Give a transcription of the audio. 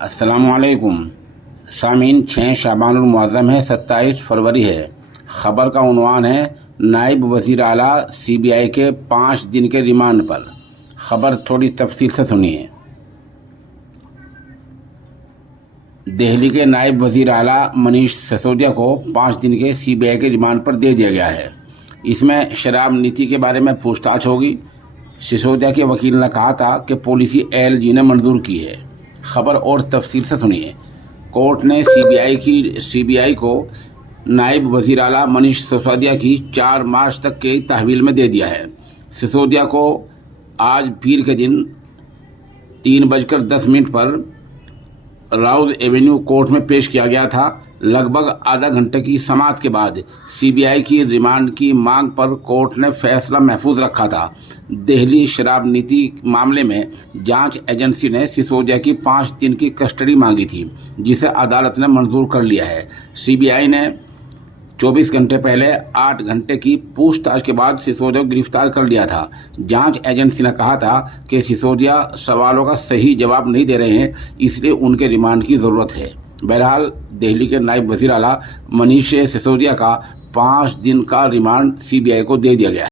अस्सलामुअलैकुम सामीन। 6 शाबानुल मुअज़्ज़म है, 27 फरवरी है। ख़बर का उन्वान है नायब वज़ीर आला CBI के 5 दिन के रिमांड पर। ख़बर थोड़ी तफसील से सुनिए। दिल्ली के नायब वज़ीर आला मनीष सिसोदिया को 5 दिन के CBI के रिमांड पर दे दिया गया है। इसमें शराब नीति के बारे में पूछताछ होगी। सिसोदिया के वकील ने कहा था कि पॉलिसी ALG ने मंजूर की है। खबर और तफसील से सुनिए। कोर्ट ने CBI को नायब वज़ीर आला मनीष सिसोदिया की 4 मार्च तक के तहवील में दे दिया है। सिसोदिया को आज पीर के दिन 3:10 पर राउज एवेन्यू कोर्ट में पेश किया गया था। लगभग आधा घंटे की समाअत के बाद CBI की रिमांड की मांग पर कोर्ट ने फैसला महफूज रखा था। दिल्ली शराब नीति मामले में जांच एजेंसी ने सिसोदिया की 5 दिन की कस्टडी मांगी थी, जिसे अदालत ने मंजूर कर लिया है। CBI ने 24 घंटे पहले 8 घंटे की पूछताछ के बाद सिसोदिया को गिरफ्तार कर लिया था। जांच एजेंसी ने कहा था कि सिसोदिया सवालों का सही जवाब नहीं दे रहे हैं, इसलिए उनके रिमांड की ज़रूरत है। बहरहाल दिल्ली के नायब वज़ीर आला मनीष सिसोदिया का 5 दिन का रिमांड CBI को दे दिया गया है।